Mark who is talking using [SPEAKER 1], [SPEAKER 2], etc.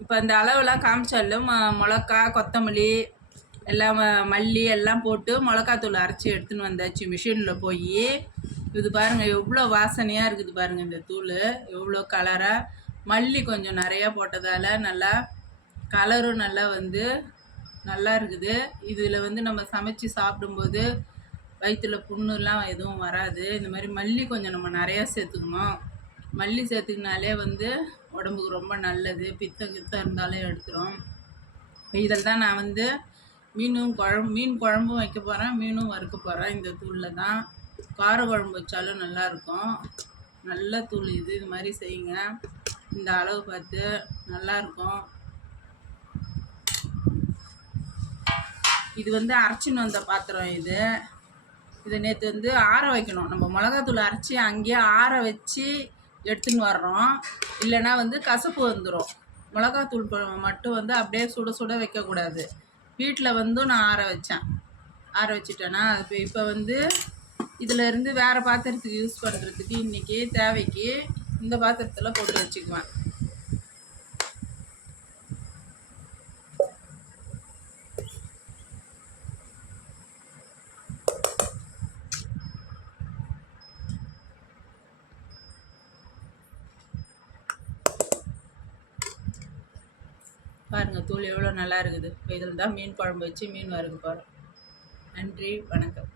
[SPEAKER 1] இப்போ அந்த அளவெல்லாம் காமிச்சாலும் மிளகா கொத்தமல்லி எல்லாம் மல்லி எல்லாம் போட்டு மிளகாத்தூள் அரைச்சி எடுத்துன்னு வந்தாச்சு மிஷினில் போய். இது பாருங்கள் எவ்வளோ வாசனையாக இருக்குது பாருங்கள் இந்த தூள். எவ்வளோ கலராக மல்லி கொஞ்சம் நிறையா போட்டதால் நல்லா கலரும் நல்லா வந்து நல்லா இருக்குது. இதில் வந்து நம்ம சமைச்சு சாப்பிடும்போது வயிற்றுல புண்ணுலாம் எதுவும் வராது. இந்த மாதிரி மல்லி கொஞ்சம் நம்ம நிறையா சேர்த்துக்கணும். மல்லி சேர்த்துக்கினாலே வந்து உடம்புக்கு ரொம்ப நல்லது. பித்தம் கித்தம் இருந்தாலும் எடுத்துரும். இதில் தான் நான் வந்து மீனும் குழம்பு மீன் குழம்பும் வைக்க போகிறேன் மீனும் வறுக்க போகிறேன் இந்த தூளில் தான். கார குழம்பு வச்சாலும் நல்லாயிருக்கும். நல்ல தூள் இது இது மாதிரி செய்யுங்க. இந்த அளவு பார்த்து நல்லாயிருக்கும். இது வந்து அரைச்சின்னு வந்த பாத்திரம் இது. இதை நேற்று வந்து ஆற வைக்கணும். நம்ம மிளகாத்தூள் அரைச்சி அங்கேயே ஆற வச்சு எடுத்துன்னு வர்றோம். இல்லைன்னா வந்து கசப்பு வந்துடும் மிளகாத்தூள் மட்டும் வந்து அப்படியே சுட சுட வைக்கக்கூடாது. வீட்டில் வந்து நான் ஆற வச்சேன். ஆற வச்சுட்டேன்னா இப்போ இப்போ வந்து இதில் இருந்து வேறு பாத்திரத்துக்கு யூஸ் பண்ணுறதுக்கு இன்றைக்கி தேவைக்கு இந்த பாத்திரத்தில் போட்டு வச்சுக்குவேன். பாருங்கள் தூள் எவ்வளோ நல்லா இருக்குது. இப்போ இதில் தான் மீன் குழம்பு வச்சு மீன் வறுக்க போகிறோம் நன்றி வணக்கம்.